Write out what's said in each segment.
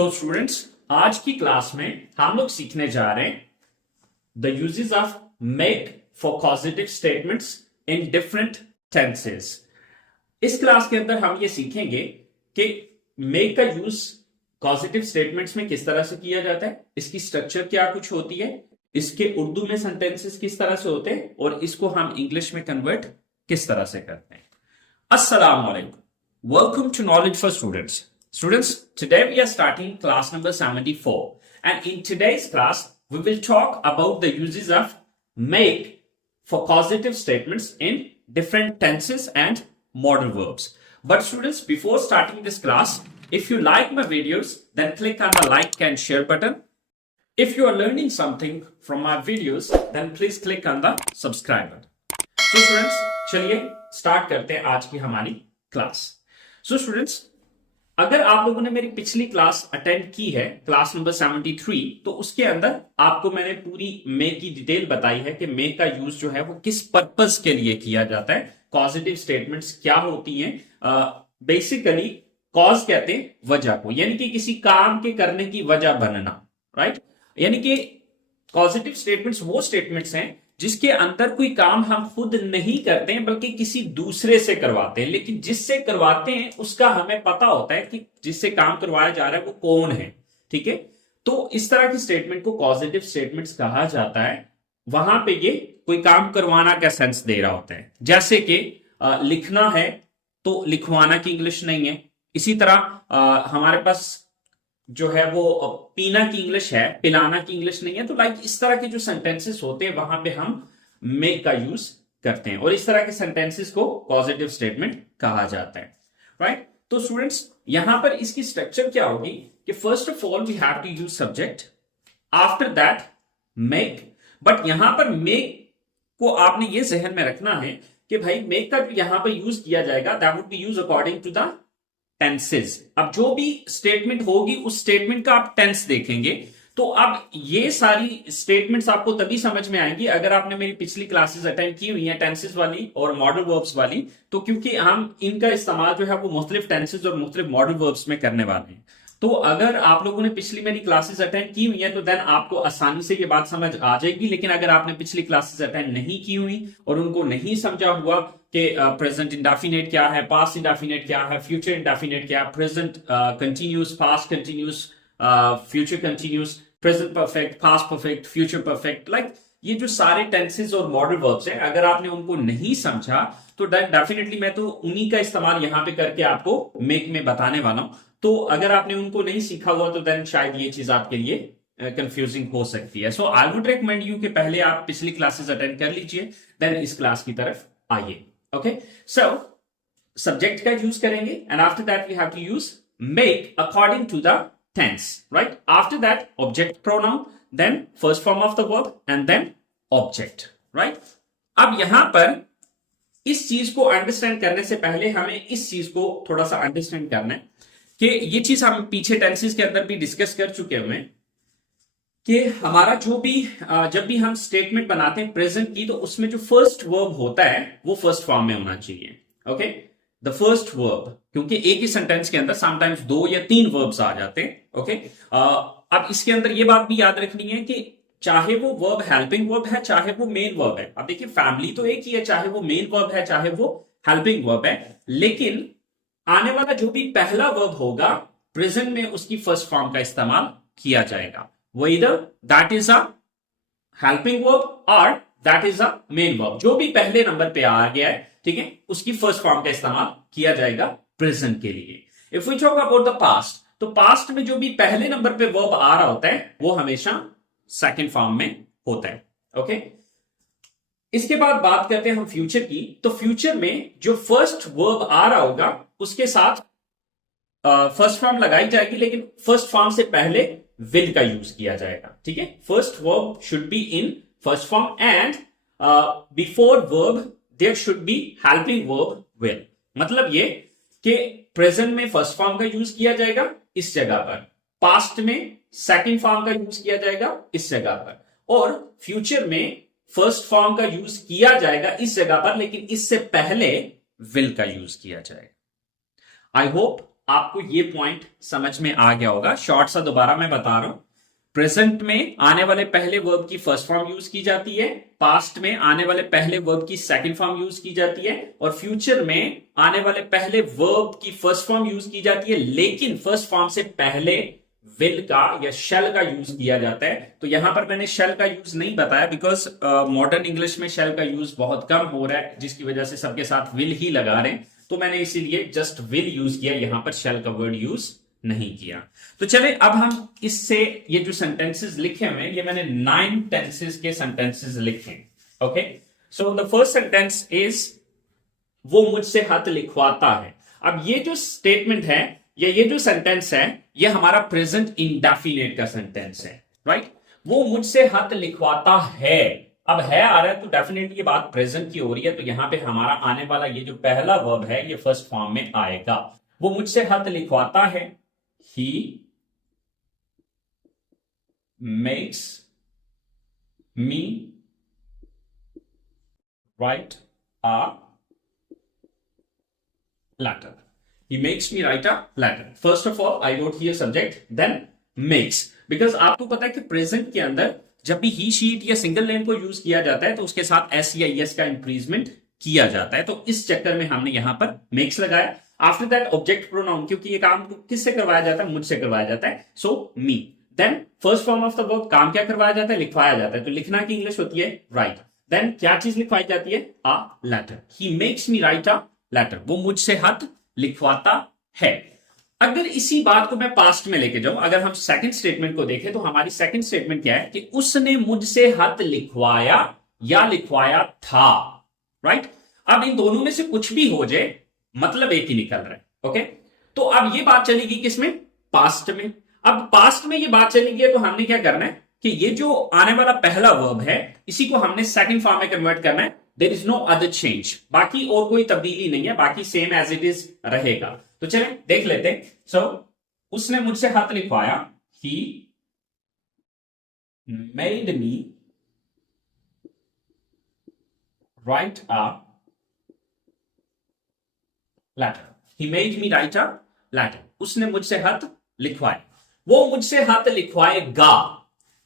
तो स्टूडेंट्स, आज की क्लास में हम लोग सीखने जा रहे हैं the uses of make for positive statements in different tenses. इस क्लास के अंदर हम ये सीखेंगे कि मेक का यूज पॉजिटिव स्टेटमेंट्स में किस तरह से किया जाता है, इसकी स्ट्रक्चर क्या कुछ होती है, इसके उर्दू में सेंटेंसेस किस तरह से होते हैं और इसको हम इंग्लिश में कन्वर्ट किस तरह से करते हैं। अस्सलाम वालेकुम, welcome to Knowledge for Students. Students, today we are starting class number 74, and in today's class we will talk about the uses of make for causative statements in different tenses and modal verbs. But students, before starting this class, if you like my videos, then click on the like and share button. If you are learning something from my videos, then please click on the subscribe button. So students, चलिए start करते हैं आज की हमारी class. So students, अगर आप लोगों ने मेरी पिछली क्लास अटेंड की है, क्लास नंबर 73, तो उसके अंदर आपको मैंने पूरी मेक की डिटेल बताई है कि मेक का यूज जो है वो किस पर्पस के लिए किया जाता है, पॉजिटिव स्टेटमेंट्स क्या होती हैं। बेसिकली कॉज कहते हैं वजह को, यानी कि किसी काम के करने की वजह बनना, राइट। यानी कि पॉजिटिव स्टेटमेंट्स वो स्टेटमेंट्स हैं जिसके अंदर कोई काम हम खुद नहीं करते हैं बल्कि किसी दूसरे से करवाते हैं, लेकिन जिससे करवाते हैं उसका हमें पता होता है कि जिससे काम करवाया जा रहा है वो कौन है, ठीक है। तो इस तरह की स्टेटमेंट को पॉजिटिव स्टेटमेंट्स कहा जाता है। वहां पे ये कोई काम करवाना का सेंस दे रहा होता है, जैसे कि लिखना है तो लिखवाना की इंग्लिश नहीं है। इसी तरह हमारे पास जो है वो पीना की इंग्लिश है, पिलाना की इंग्लिश नहीं है। तो लाइक इस तरह के जो सेंटेंसेस होते हैं वहां पे हम मेक का यूज करते हैं और इस तरह के सेंटेंसेस को पॉजिटिव स्टेटमेंट कहा जाता है, राइट। तो स्टूडेंट्स, यहां पर इसकी स्ट्रक्चर क्या होगी कि first of all we have to use subject, after that make. But यहां पर मेक को आपने ये जहन में रखना है कि भाई मेक का जो यहां पर यूज किया जाएगा that would be use according to the tenses. अब जो भी स्टेटमेंट होगी उस स्टेटमेंट का आप टेंस देखेंगे। तो अब ये सारी स्टेटमेंट्स आपको तभी समझ में आएंगी अगर आपने मेरी पिछली क्लासेस अटेंड की हुई हैं टेंसेस वाली और मॉडल वर्ब्स वाली, तो क्योंकि हम इनका इस्तेमाल जो है वो मुख्तलिफ टेंसेस और मुख्तलिफ मॉडल वर्ब्स में करने वाले हैं। तो अगर आप लोगों ने पिछली मेरी क्लासेस अटेंड की हुई है तो देन आपको आसानी से ये बात समझ आ जाएगी। लेकिन अगर आपने पिछली क्लासेस अटेंड नहीं की हुई और उनको नहीं समझा हुआ कि प्रेजेंट इंडेफिनिट क्या है, पास्ट इंडेफिनिट क्या है, फ्यूचर इंडेफिनिट क्या है, present continuous, past continuous, future continuous, present perfect, past perfect, future perfect, like ये जो सारे टेंसेस और मॉडल वर्ब्स हैं, अगर आपने उनको नहीं समझा तो डेफिनेटली मैं तो उन्हीं का इस्तेमाल यहां पे करके आपको मेक में बताने वाला हूं। तो अगर आपने उनको नहीं सीखा हुआ तो देन शायद ये चीज आपके लिए कंफ्यूजिंग हो सकती है। सो आई वुड रिकमेंड यू कि पहले आप पिछली क्लासेस अटेंड कर लीजिए, देन इस क्लास की तरफ आइए। ओके, सो सब्जेक्ट का यूज करेंगे and after that we have to use make according to the tense, right? After that, object pronoun, then first form of the verb, and then object, right? अब यहां पर इस चीज को understand करने से पहले हमें इस चीज को थोड़ा सा अंडरस्टैंड करना है कि ये चीज हम पीछे टेंसेस के अंदर भी डिस्कस कर चुके हुए हैं कि हमारा जो भी जब भी हम स्टेटमेंट बनाते हैं प्रेजेंट की, तो उसमें जो फर्स्ट वर्ब होता है वो फर्स्ट फॉर्म में होना चाहिए। ओके, द फर्स्ट वर्ब, क्योंकि एक ही सेंटेंस के अंदर समटाइम्स 2 या 3 वर्ब्स आ जाते हैं। ओके, अब इसके अंदर ये बात भी याद रखनी है कि चाहे वो वर्ब हेल्पिंग वर्ब है चाहे वो मेन वर्ब है। अब देखिए फैमिली तो एक ही है, चाहे वो मेन वर्ब है चाहे वो हेल्पिंग वर्ब है, लेकिन आने वाला जो भी पहला वर्ब होगा प्रेजेंट में उसकी फर्स्ट फॉर्म का इस्तेमाल किया जाएगा। वो इधर that is a helping verb और that is a main verb. जो भी पहले नंबर पे आ गया है, ठीक है, उसकी फर्स्ट फॉर्म का इस्तेमाल किया जाएगा प्रेजेंट के लिए। If we talk about the past, तो पास्ट में जो भी पहले नंबर पे वर्ब आ रहा होता है वो हमेशा सेकंड फॉर्म में होता है। ओके, इसके बाद बात करते हैं हम फ्यूचर की। तो फ्यूचर में जो फर्स्ट वर्ब आ रहा होगा उसके साथ फर्स्ट फॉर्म लगाई जाएगी, लेकिन फर्स्ट फॉर्म से पहले विल का यूज किया जाएगा। ठीक है, first verb should be in first form and before verb there should be helping verb will. मतलब ये कि प्रेजेंट में फर्स्ट फॉर्म का यूज किया जाएगा इस जगह पर, पास्ट में सेकंड फॉर्म का यूज किया जाएगा इस जगह पर, और फ्यूचर में फर्स्ट फॉर्म का यूज किया जाएगा इस जगह पर, लेकिन इससे पहले विल का यूज किया जाएगा। आई होप आपको ये पॉइंट समझ में आ गया होगा। शॉर्ट सा दोबारा मैं बता रहा हूं। प्रेजेंट में आने वाले पहले वर्ब की फर्स्ट फॉर्म यूज की जाती है, पास्ट में आने वाले पहले वर्ब की सेकंड फॉर्म यूज की जाती है, और फ्यूचर में आने वाले पहले वर्ब की फर्स्ट फॉर्म यूज की जाती है, लेकिन फर्स्ट फॉर्म से पहले विल का या शेल का यूज किया जाता है। तो यहां पर मैंने शेल का यूज नहीं बताया बिकॉज मॉडर्न इंग्लिश में शेल का यूज बहुत कम हो रहा है, जिसकी वजह से सबके साथ विल ही लगा रहे हैं, तो मैंने इसीलिए जस्ट विल यूज किया, यहां पर शेल का वर्ड यूज नहीं किया। तो चले अब हम इससे ये जो सेंटेंसेस लिखे हुए हैं, ये मैंने 9 टेंसेस के सेंटेंसेस लिखे। Okay, so the first sentence is वो मुझसे हाथ लिखवाता है। अब ये जो स्टेटमेंट है या ये जो सेंटेंस है, ये हमारा प्रेजेंट इंडेफिनिट का सेंटेंस है, राइट। वो मुझसे हाथ लिखवाता है। अब है आ रहा है तो डेफिनेटली ये बात प्रेजेंट की हो रही है, तो यहां पे हमारा आने वाला ये जो पहला वर्ब है ये फर्स्ट फॉर्म में आएगा। वो मुझसे हाथ लिखवाता है। He makes me write a letter. He makes me write a letter. First of all, I wrote here subject, then makes. Because आपको पता है कि प्रेजेंट के अंदर जब भी ही शीट या सिंगल नेम को यूज किया जाता है तो उसके साथ एस या एस का इंक्रीजमेंट किया जाता है, तो इस चक्कर में हमने यहां पर मेक्स लगाया। आफ्टर दैट ऑब्जेक्ट प्रोनाउन, क्योंकि ये काम किससे करवाया जाता है, मुझसे करवाया जाता है, so me. Then first form of the verb, काम क्या करवाया जाता है, लिखवाया जाता है, तो लिखना की इंग्लिश होती है राइट। देन क्या चीज लिखवाई जाती है, a letter. He makes me write a letter, वो मुझसे हाथ लिखवाता है। अगर इसी बात को मैं पास्ट में लेके जाऊं, अगर हम सेकंड स्टेटमेंट को देखें तो हमारी सेकंड स्टेटमेंट क्या है कि उसने मुझसे हाथ लिखवाया या लिखवाया था, राइट। अब इन दोनों में से कुछ भी हो जाए, मतलब एक ही निकल रहा है। ओके, तो अब ये बात चलेगी किसमें, पास्ट में। अब पास्ट में ये बात चलेगी तो हमने क्या करना है कि ये जो आने वाला पहला वर्ब है इसी को हमने सेकंड फॉर्म में कन्वर्ट करना है। There is no other change, बाकी और कोई तब्दीली नहीं है, बाकी सेम एज इट इज रहेगा। तो चलें देख लेते हैं। सो उसने मुझसे हाथ लिखवाया, he made me write a letter. He made me write a letter. उसने मुझसे हाथ लिखवाए, वो मुझसे हाथ लिखवाएगा,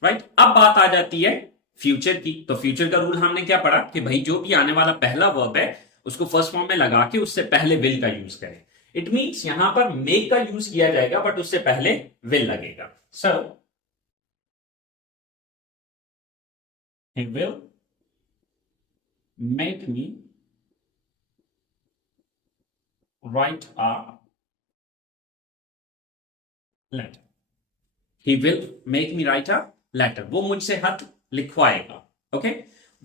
राइट। अब बात आ जाती है फ्यूचर की। तो फ्यूचर का रूल हमने क्या पढ़ा कि भाई जो भी आने वाला पहला वर्ब है उसको फर्स्ट फॉर्म में लगा के उससे पहले विल का यूज करें। इट मींस यहां पर मेक का यूज किया जाएगा बट उससे पहले विल लगेगा। सो he will make me write a letter. He will make me write a letter. वो मुझसे हाथ लिखवाएगा। Okay,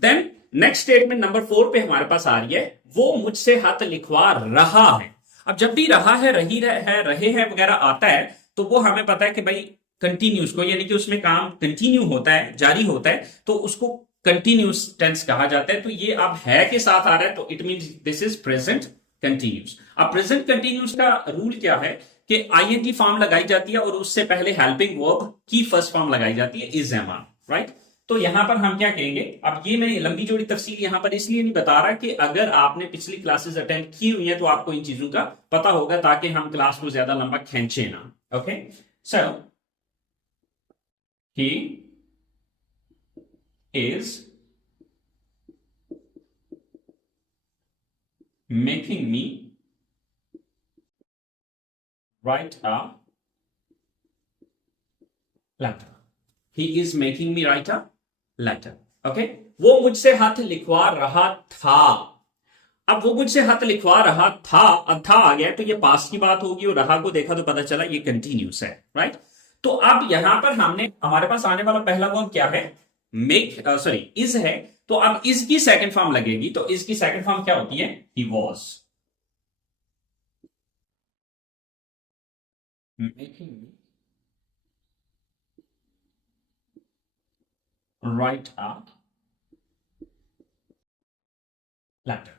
then next statement number 4 पे हमारे पास आ रही है, वो मुझसे हाथ लिखवा रहा है। अब जब भी रहा है, रही है, रहे हैं वगैरह आता है तो वो हमें पता है कि भाई कंटिन्यूस को, यानी कि उसमें काम कंटिन्यू होता है, जारी होता है, तो उसको कंटिन्यूस टेंस कहा जाता है। तो ये अब है के साथ आ रहा है तो it means this is present continuous. अब प्रेजेंट कंटिन्यूस का रूल क्या है कि आईएनजी फॉर्म लगाई जाती है और उससे पहले हेल्पिंग वर्ब की फर्स्ट फॉर्म लगाई जाती है, इज एम आर, राइट। तो यहां पर हम क्या कहेंगे, अब ये मैं लंबी चौड़ी तफसील यहां पर इसलिए नहीं बता रहा कि अगर आपने पिछली क्लासेस अटेंड की हुई है तो आपको इन चीजों का पता होगा, ताकि हम क्लास को ज्यादा लंबा खींचे ना। Okay, so he is making me write a letter. He is making me write a letter. Okay? वो मुझसे हाथ लिखवा रहा था। अब वो मुझसे हाथ लिखवा रहा था, अब था आ गया तो ये पास्ट की बात होगी, और रहा को देखा तो पता चला ये कंटिन्यूस है, राइट। तो अब यहां पर हमने, हमारे पास आने वाला पहला वर्ब क्या है, मेक, सॉरी इज है, तो अब इज की सेकंड फॉर्म लगेगी। तो इज की सेकंड फॉर्म क्या होती है, he was making me write a letter.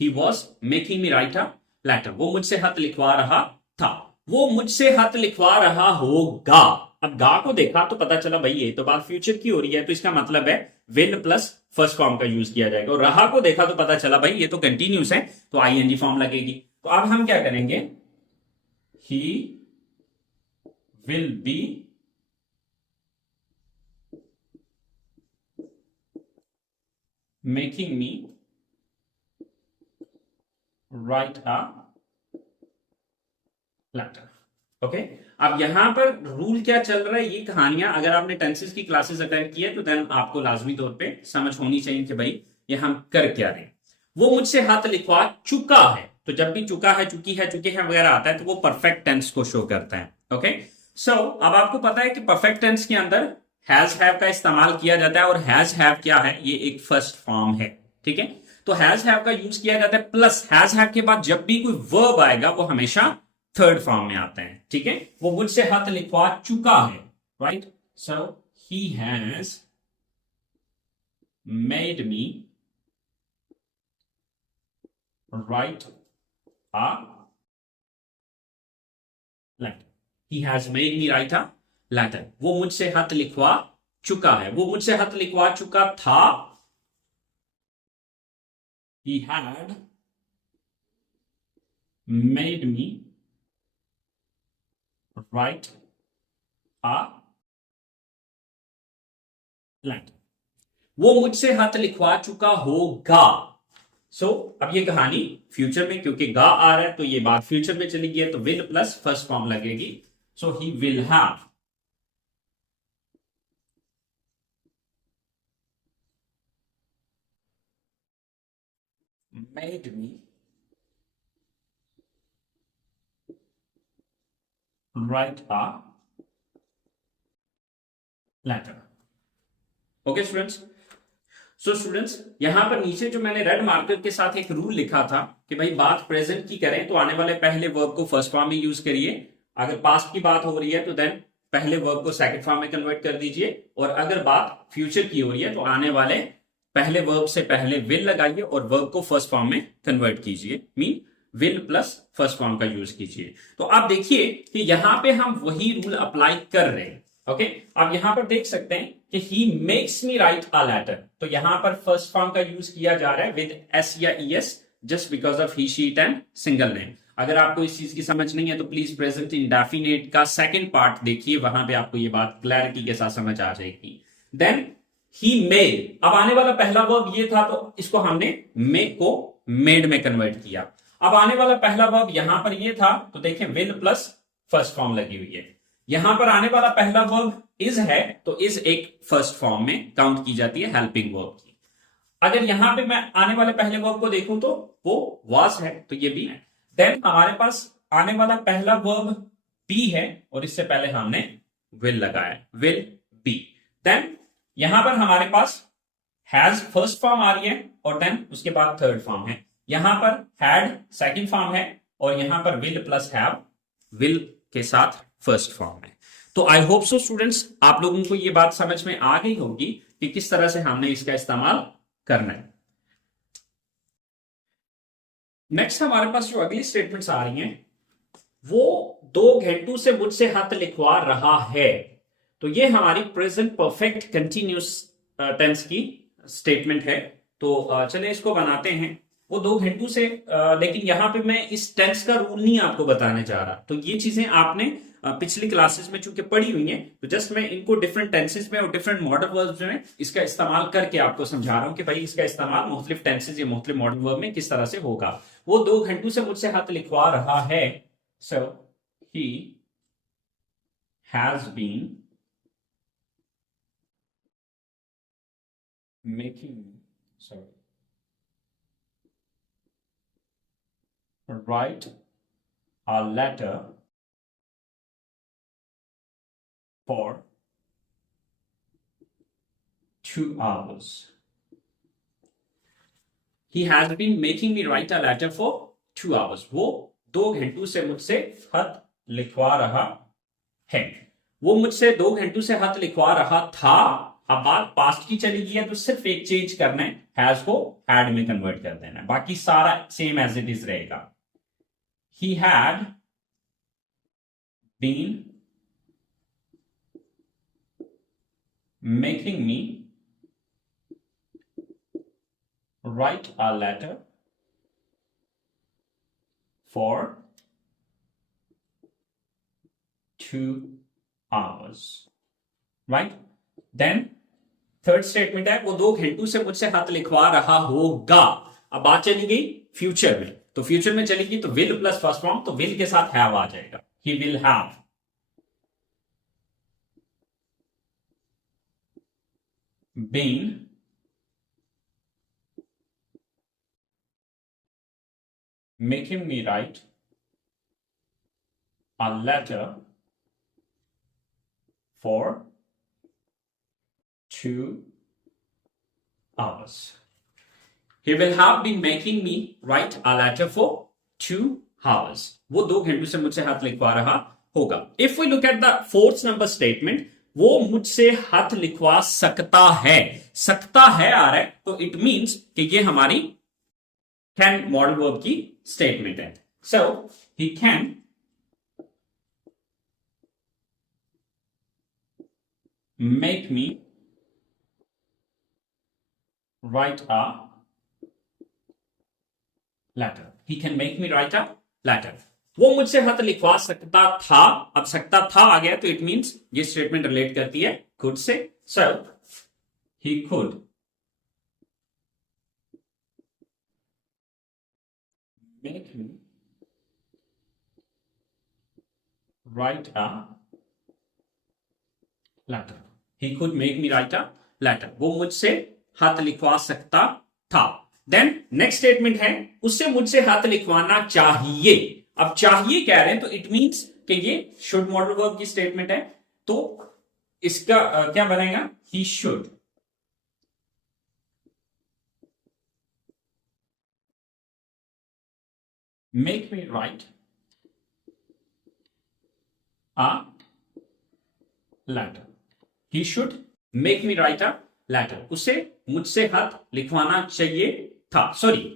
He was making me write a letter. वो मुझसे हाथ लिखवा रहा था, वो मुझसे हाथ लिखवा रहा होगा। अब गा को देखा तो पता चला भाई ये तो बात फ्यूचर की हो रही है, तो इसका मतलब है विल प्लस फर्स्ट फॉर्म का यूज किया जाएगा। और रहा को देखा तो पता चला भाई ये तो कंटिन्यूस है, तो आईएनजी फॉर्म लगेगी। तो अब हम क्या करेंगे, he will be making me write a letter. Okay, अब यहां पर रूल क्या चल रहा है, ये कहानियां अगर आपने टेंसेस की क्लासेस अटेंड की है तो देन आपको लाजमी तौर पे समझ होनी चाहिए कि भाई ये हम कर क्या रहे हैं। वो मुझसे हाथ लिखवा चुका है, तो जब भी चुका है, चुकी है, चुके हैं वगैरह आता है तो वो परफेक्ट टेंस को शो करता है। ओके, सो अब आपको पता है कि परफेक्ट टेंस के अंदर हैज हैव का इस्तेमाल किया जाता है, और हैज हैव क्या है, ये एक फर्स्ट फॉर्म है। ठीक है, तो हैज हैव का यूज किया जाता है, प्लस हैज हैव के बाद जब भी कोई वर्ब आएगा वो हमेशा थर्ड फॉर्म में आते हैं। ठीक है, वो मुझसे हाथ लिखवा चुका है, right, so he has made me right a letter. He has made me write a letter. वो मुझसे हाथ लिखवा चुका है, वो मुझसे हाथ लिखवा चुका था। He had made me write a letter. वो मुझसे हाथ लिखवा चुका होगा। अब ये कहानी फ्यूचर में, क्योंकि गा आ रहा है तो ये बात फ्यूचर में चली गई है, तो विल प्लस फर्स्ट फॉर्म लगेगी। So he will have made me write a letter. Okay students, students यहां पर नीचे जो मैंने रेड मार्कर के साथ एक रूल लिखा था कि भाई बात प्रेजेंट की करें तो आने वाले पहले वर्ब को फर्स्ट फॉर्म में यूज करिए, अगर पास्ट की बात हो रही है तो देन पहले वर्ब को सेकंड फॉर्म में कन्वर्ट कर दीजिए, और अगर बात फ्यूचर की हो रही है तो आने वाले पहले वर्ब से पहले विल लगाइए और वर्ब को फर्स्ट फॉर्म में कन्वर्ट कीजिए, mean will plus first form का यूज कीजिए। तो आप देखिए कि यहां पे हम वही रूल अप्लाई कर रहे हैं। ओके, आप यहां पर देख सकते हैं कि he makes me write a letter, तो यहां पर फर्स्ट फॉर्म का यूज किया जा रहा है विद एस या ES, just because of he she it and single name. अगर आपको इस चीज की समझ नहीं है तो प्लीज प्रेजेंट इंडेफिनेट का सेकंड पार्ट देखिए, वहां पे आपको ये बात क्लैरिटी के साथ समझ आ जाएगी। देन ही मेड, अब आने वाला पहला वर्ब ये था तो इसको हमने मेक को मेड में कन्वर्ट किया। अब आने वाला पहला वर्ब यहां पर ये था तो देखें विल प्लस फर्स्ट फॉर्म लगी हुई है। यहां पर आने वाला पहला वर्ब इज है तो इज एक फर्स्ट फॉर्म में काउंट की जाती है हेल्पिंग वर्ब की। अगर यहां पे मैं आने वाले पहले वर्ब को देखूं तो वो वाज है, तो ये भी है। देन हमारे पास आने वाला पहला वर्ब बी है और इससे पहले हमने विल लगाया, विल बी। देन यहां पर हमारे पास हैज फर्स्ट फॉर्म आ रही है और देन उसके बाद थर्ड फॉर्म है। यहां पर हैड सेकंड फॉर्म है और यहां पर विल प्लस हैव विल के साथ फर्स्ट फॉर्म है। तो आई होप सो स्टूडेंट्स आप लोगों को ये बात समझ में आ गई होगी कि किस तरह से हमने इसका इस्तेमाल करना है। नेक्स्ट हमारे पास जो अगली स्टेटमेंट्स आ रही हैं वो 2 घंटों से मुझसे हाथ लिखवा रहा है, तो ये हमारी प्रेजेंट परफेक्ट कंटिन्यूस टेंस की स्टेटमेंट है। तो चलिए इसको बनाते हैं। वो 2 घंटों से लेकिन यहां पे मैं इस टेंस का रूल नहीं आपको बताने जा रहा, तो ये चीजें आपने पिछली क्लासेस में चूंकि पढ़ी हुई हैं तो जस्ट मैं इनको डिफरेंट टेंसेस में और डिफरेंट मॉडल वर्ब्स में इसका इस्तेमाल करके आपको समझा रहा हूं कि भाई इसका इस्तेमाल मुख्तलिफ टेंसेस या मुख्तलिफ मॉडल वर्ब में किस तरह से होगा। वो 2 घंटों से मुझसे हाथ लिखवा रहा है, so he has been making write a letter for 2 hours. He has been making me write a letter for 2 hours. वो 2 घंटों से मुझसे खत लिखवा रहा है। वो मुझसे 2 घंटों से खत लिखवा रहा था। अब बात पास्ट की चली गई है तो सिर्फ एक चेंज करना है, हैज को हैड में कन्वर्ट कर देना है, बाकी सारा सेम एज इट इज रहेगा। He had been making me write a letter for 2 hours, right? Then third statement है वो 2 घंटों से मुझसे खत लिखवा रहा होगा। अब बात चली गई फ्यूचर में, तो फ्यूचर में चलेगी तो विल प्लस फर्स्ट फॉर्म, तो विल के साथ हैव आ जाएगा, he will have been making me write a letter for 2 hours. He will have been making me write a letter for 2 hours. वो 2 घंटों से मुझसे हाथ लिखवा रहा होगा। If we look at the fourth number statement, वो मुझसे हाथ लिखवा सकता है आ रहा है, तो इट मीन्स कि ये हमारी can मॉडल वर्ब की स्टेटमेंट है। So he can make me write a letter. He can make me write a letter. वो मुझसे खत लिखवा सकता था, अब सकता था आ गया तो इट मीन्स ये स्टेटमेंट रिलेट करती है could से। So he could make me write a letter. He could make me write a letter. वो मुझसे हाथ लिखवा सकता था। देन नेक्स्ट स्टेटमेंट है उससे मुझसे हाथ लिखवाना चाहिए। अब चाहिए कह रहे हैं तो इट मीन्स कि ये शुड मॉडल वर्ब की स्टेटमेंट है, तो इसका क्या बनेगा, ही should make me right a letter. He should make me write a letter. उसे मुझसे खत लिखवाना चाहिए था, सॉरी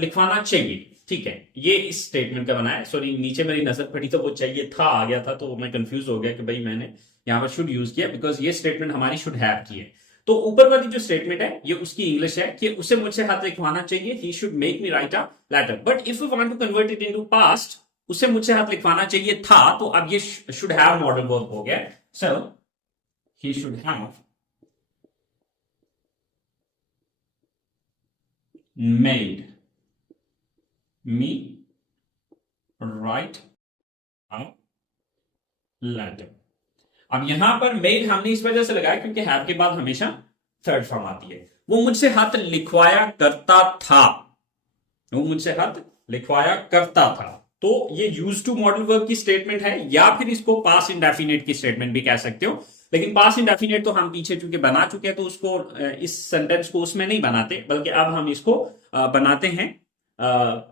लिखवाना चाहिए, ठीक है, ये इस स्टेटमेंट का बना है। सॉरी नीचे मेरी नजर पड़ी तो वो चाहिए था आ गया था, तो मैं कंफ्यूज हो गया कि भाई मैंने यहां पर शुड यूज किया, बिकॉज ये स्टेटमेंट हमारी शुड हैव की है। तो ऊपर वाली जो स्टेटमेंट है ये उसकी इंग्लिश है कि उसे मुझसे खत लिखवाना चाहिए, he should make me write a letter. But if you want to convert it into past, उसे मुझसे हाथ लिखवाना चाहिए था, तो अब ये शुड हैव मॉडल वर्ब हो गया। So he should have made me write a letter. अब यहां पर मेड हमने इस वजह से लगाया क्योंकि हैव के बाद हमेशा थर्ड फॉर्म आती है। वो मुझसे हाथ लिखवाया करता था, वो मुझसे हाथ लिखवाया करता था, तो ये यूज टू मॉडल वर्ब की स्टेटमेंट है, या फिर इसको पास्ट इंडेफिनिट की स्टेटमेंट भी कह सकते हो। लेकिन पास्ट इंडेफिनिट तो हम पीछे चूंकि बना चुके हैं, तो उसको इस सेंटेंस को उसमें नहीं बनाते, बल्कि अब हम इसको बनाते हैं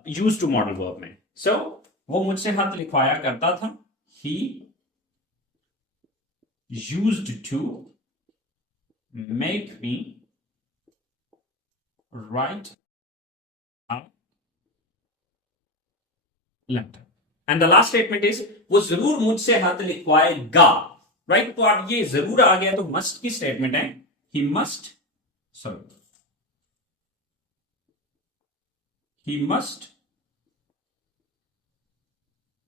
यूज टू मॉडल वर्ब में। सो वो मुझसे हाथ लिखवाया करता था, he used to make me write letter. And the last statement is वो जरूर मुझसे हाथ लिखवाएगा, राइट? तो अब ये जरूर आ गया तो मस्ट की स्टेटमेंट है, he must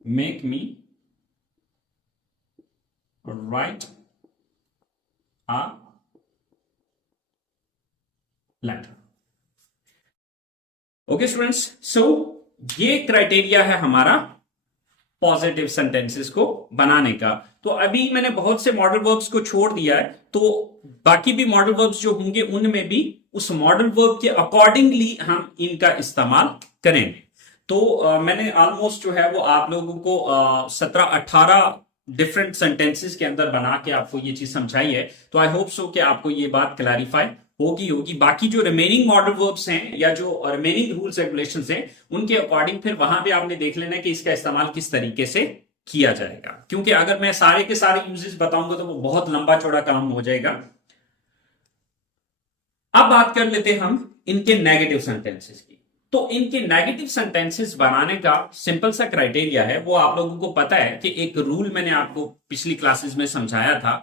make me write a letter. Okay students, so ये क्राइटेरिया है हमारा पॉजिटिव सेंटेंसेस को बनाने का। तो अभी मैंने बहुत से मॉडल वर्ब्स को छोड़ दिया है, तो बाकी भी मॉडल वर्ब्स जो होंगे उनमें भी उस मॉडल वर्ब के अकॉर्डिंगली हम इनका इस्तेमाल करेंगे। तो मैंने ऑलमोस्ट जो है वो आप लोगों को 17-18 डिफरेंट सेंटेंसेस के अंदर बना के आपको ये चीज समझाई है। तो आई होप सो कि आपको ये बात क्लैरिफाई होगी। बाकी जो रिमेनिंग मॉडल वर्ब्स हैं या जो रिमेनिंग रूल्स रेगुलेशंस हैं, उनके अकॉर्डिंग फिर वहां पे आपने देख लेना कि इसका इस्तेमाल किस तरीके से किया जाएगा, क्योंकि अगर मैं सारे के सारे यूजेस बताऊंगा तो वो बहुत लंबा चौड़ा काम हो जाएगा। अब बात कर लेते हैं हम इनके नेगेटिव सेंटेंसेस की। तो इनके नेगेटिव सेंटेंसेस बनाने का सिंपल सा क्राइटेरिया है, वो आप लोगों को पता है कि एक रूल मैंने आपको पिछली क्लासेस में समझाया था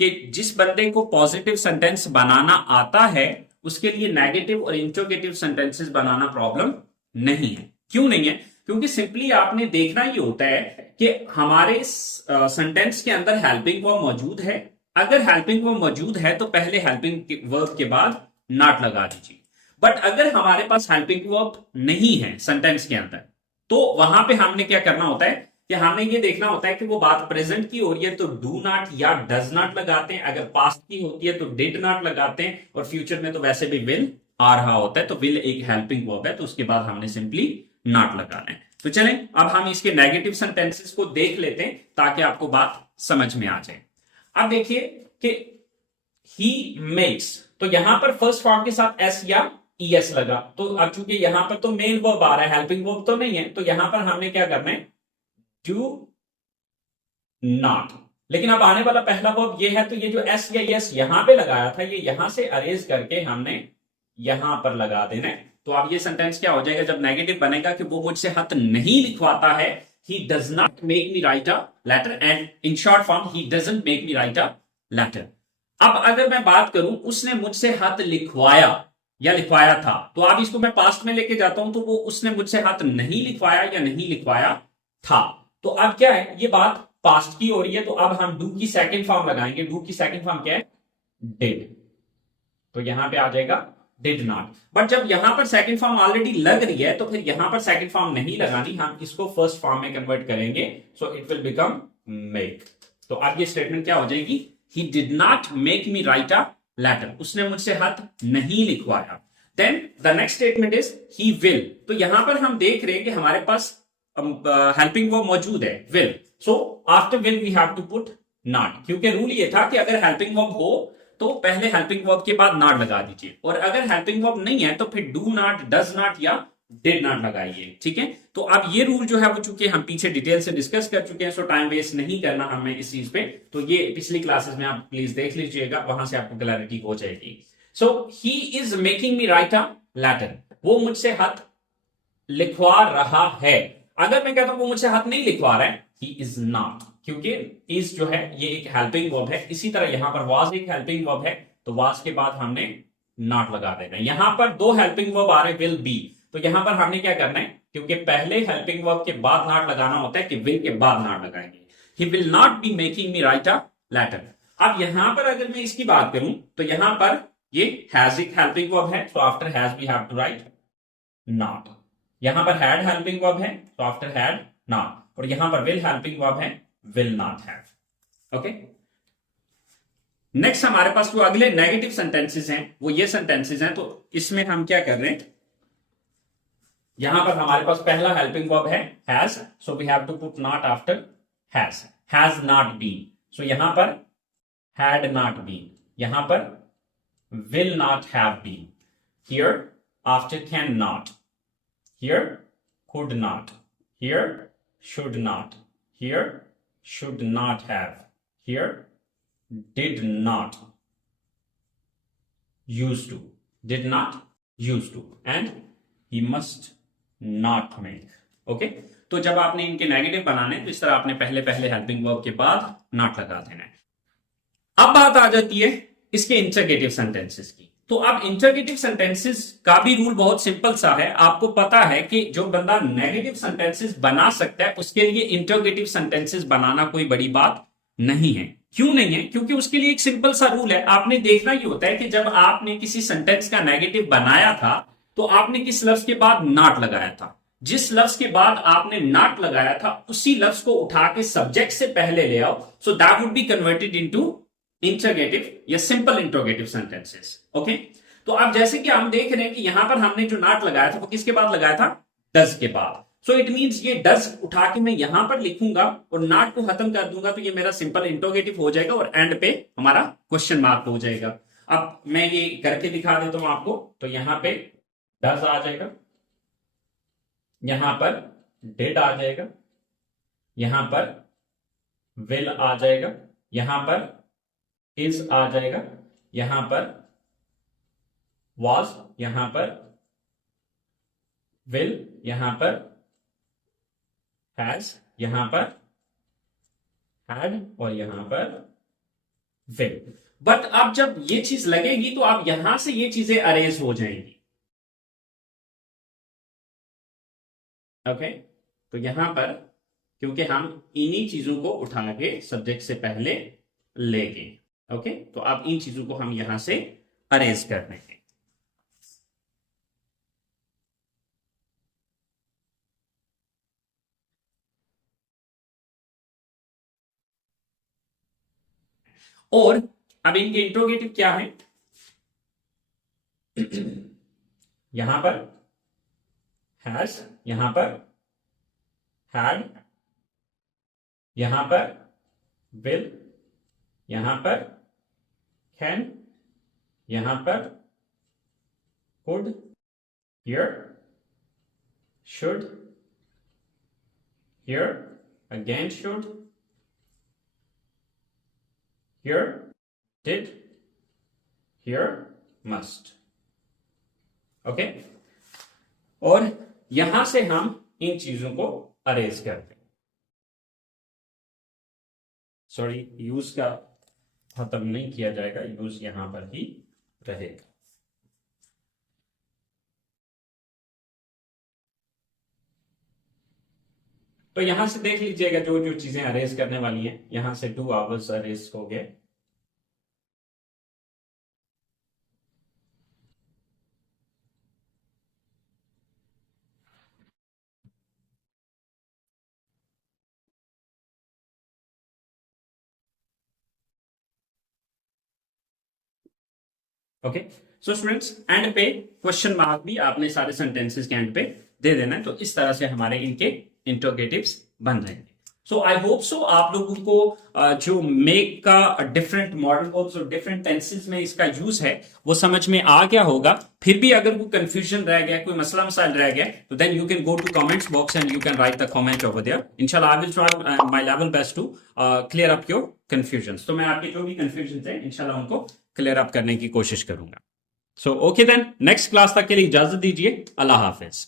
कि जिस बंदे को पॉजिटिव सेंटेंस बनाना आता है उसके लिए नेगेटिव और इंट्रोगेटिव सेंटेंसेस बनाना प्रॉब्लम नहीं है। क्यों नहीं है? क्योंकि सिंपली आपने देखना ये होता है कि हमारे सेंटेंस के अंदर हेल्पिंग वर्ब मौजूद है। अगर हेल्पिंग वर्ब मौजूद है तो पहले हेल्पिंग वर्ब के बाद नॉट लगा दीजिए। बट अगर हमारे पास हेल्पिंग वर्ब नहीं है सेंटेंस के अंदर, तो वहां पे हमने क्या करना होता है कि हमने ये देखना होता है कि वो बात प्रेजेंट की हो रही है तो डू नॉट या डज नॉट लगाते हैं, अगर पास्ट की होती है तो डिड नॉट लगाते हैं, और फ्यूचर में तो वैसे भी विल आ रहा होता है, तो विल एक हेल्पिंग वर्ब है तो उसके बाद हमने सिंपली नॉट लगाना है। तो चलें अब हम इसके नेगेटिव सेंटेंसेस को देख लेते हैं ताकि आपको बात समझ में आ जाए। अब देखिए कि ही मेक्स, तो यहां पर फर्स्ट फॉर्म के साथ एस या ईएस लगा, तो अब चूंकि यहां पर तो मेन वर्ब आ रहा है, हेल्पिंग वर्ब तो नहीं है, तो यहां पर हमने क्या करना है, डू नॉट। लेकिन अब आने वाला पहला वर्ब ये है, तो ये जो एस या यस यहां पे लगाया था, ये यहां से अरेज करके हमने यहां पर लगा देना है। तो अब ये सेंटेंस क्या हो जाएगा जब नेगेटिव बनेगा कि वो मुझसे खत नहीं लिखवाता है, he does not make me write a letter, and in short form he doesn't make me write a letter। अब अगर मैं बात करूं उसने मुझसे खत लिखवाया या लिखवाया था, तो अब इसको मैं पास्ट में लेके जाता हूं, तो वो उसने मुझसे खत नहीं लिखवाया या नहीं लिखवाया था। तो अब क्या है, ये बात पास्ट की हो रही है, तो अब हम डू की सेकंड फॉर्म लगाएंगे। डू की सेकंड फॉर्म क्या है, डिड, तो यहां पे आ जाएगा डिड नॉट। बट जब यहां पर सेकंड फॉर्म ऑलरेडी लग रही है तो फिर यहां पर सेकंड फॉर्म नहीं लगानी, हम इसको फर्स्ट फॉर्म में कन्वर्ट करेंगे, so it will become make. तो अब ये स्टेटमेंट क्या हो जाएगी, he did not make me write a letter, उसने मुझसे खत नहीं लिखवाया। Then the next statement is he will, तो यहां पर हम देख रहे हैं कि हमारे पास हेल्पिंग वर्ब मौजूद है will, so after will we have to put not, क्योंकि रूल ये था कि अगर हेल्पिंग वर्ब हो तो पहले हेल्पिंग वर्ब के बाद नॉट लगा दीजिए, और अगर हेल्पिंग वर्ब नहीं है तो फिर डू नॉट, डज नॉट या डिड नॉट लगाइए। ठीक है, तो अब ये रूल जो है वो चूंकि हम पीछे डिटेल से डिस्कस कर चुके हैं, सो टाइम वेस्ट नहीं करना हमें इस चीज पे, तो ये पिछली क्लासेस में आप प्लीज देख लीजिएगा, वहां से आपको क्लैरिटी हो जाएगी। So he is making me write a letter, वो मुझसे खत लिखवा रहा है। अगर मैं कहता हूं वो मुझसे खत नहीं लिखवा रहा है, ही इज नॉट, क्योंकि इज जो है ये एक हेल्पिंग वर्ब है। इसी तरह यहां पर वाज एक हेल्पिंग वर्ब है, तो वाज के बाद हमने नॉट लगा देना है। यहां पर दो हेल्पिंग वर्ब आ रहे विल बी, तो यहां पर हमने क्या करना है, क्योंकि पहले हेल्पिंग वर्ब के बाद नॉट लगाना होता है कि विल के बाद नॉट लगाएंगे। He will not be making me write a letter. अब यहां पर अगर मैं इसकी बात करूं तो यहां पर ये हैज एक हेल्पिंग वर्ब है, so after has we have to write not. यहां पर हैड हेल्पिंग वर्ब है, तो आफ्टर हैड नॉट, और यहां पर विल हेल्पिंग वर्ब है, will not have. Okay, next हमारे पास जो अगले नेगेटिव सेंटेंसेस हैं वो ये सेंटेंसेस हैं, तो इसमें हम क्या कर रहे हैं, यहां पर हमारे पास पहला हेल्पिंग वर्ब है has, so we have to put not after has not been, so यहां पर हैड नॉट बीन, यहां पर will not have been, here after can not, here could not, here should not, here should not have, here did not, used to, did not, used to, and he must not make। Okay, तो जब आपने इनके negative बनाने तो इस तरह आपने पहले पहले हेल्पिंग वर्ब के बाद नॉट लगा देना है। अब बात आ जाती है इसके इंटरगेटिव सेंटेंसेस की। तो अब इंटरगेटिव सेंटेंसेस का भी रूल बहुत सिंपल सा है। आपको पता है कि जो बंदा नेगेटिव सेंटेंसेस बना सकता है उसके लिए इंटरगेटिव सेंटेंसेस बनाना कोई बड़ी बात नहीं है। क्यों नहीं है? क्योंकि उसके लिए एक सिंपल सा रूल है। आपने देखना ही होता है कि जब आपने किसी सेंटेंस का नेगेटिव बनाया था तो आपने किस लफ्ज के बाद नॉट लगाया था। जिस लफ्ज के बाद आपने नॉट लगाया था उसी लफ्ज को उठा के सब्जेक्ट से पहले ले आओ, so that would be converted into interrogative या सिंपल इंटरोगेटिव सेंटेंसेस। ओके, तो अब जैसे कि हम देख रहे हैं कि यहां पर हमने जो नॉट लगाया था वो किसके बाद लगाया था? डज के बाद। सो इट मींस ये डज उठा के मैं यहां पर लिखूंगा और नॉट को खत्म कर दूंगा तो ये मेरा सिंपल इंटरोगेटिव हो जाएगा और एंड पे हमारा क्वेश्चन मार्क हो जाएगा। अब मैं ये करके दिखा देता हूं आपको। तो यहां पे डज आ जाएगा, यहां पर डिड आ जाएगा, यहां पर विल आ जाएगा, यहां पर इज आ जाएगा, यहां पर was, यहां पर will, यहां पर has, यहां पर had और यहां पर will। बट अब जब ये चीज लगेगी तो अब यहां से ये चीजें अरेज हो जाएंगी। ओके, तो यहां पर क्योंकि हम इन्हीं चीजों को उठा के सब्जेक्ट से पहले लेंगे। ओके, तो अब इन चीजों को हम यहां से अरेंज कर देंगे। और अब इनके इंट्रोगेटिव क्या है? यहां पर हैज, यहां पर हैड, यहां पर विल, यहां पर कैन, यहां पर could, here, should, here again should, here did, here must. Okay, और यहां से हम इन चीजों को अरेंज करते हैं। सॉरी, यूज का खत्म नहीं किया जाएगा, यूज यहां पर ही रहेगा। तो यहां से देख लीजिएगा जो जो चीजें अरेंज करने वाली हैं, यहां से डू आवर्स अरेंज हो गए। ओके, सो स्टूडेंट्स, एंड पे क्वेश्चन मार्क भी आपने सारे सेंटेंसेस के एंड पे दे देना है। तो इस तरह से हमारे इनके इंट्रोगेटिव्स बन जाएंगे। सो आई होप सो आप लोगों को जो मेक का डिफरेंट मॉडल वर्ब्स और डिफरेंट टेंसेस में इसका यूज है वो समझ में आ गया होगा। फिर भी अगर कोई कंफ्यूजन रह गया, कोई मसला मसाइल रह गया, तो then you can go to comments box and you can write the comment over there. इंशाल्लाह I will try my level best to clear up your confusion. तो मैं आपके जो भी कंफ्यूजन है इंशाल्लाह उनको क्लियर अप करने की कोशिश करूंगा। So okay then, next class तक के लिए इजाजत दीजिए। अल्लाह हाफिज।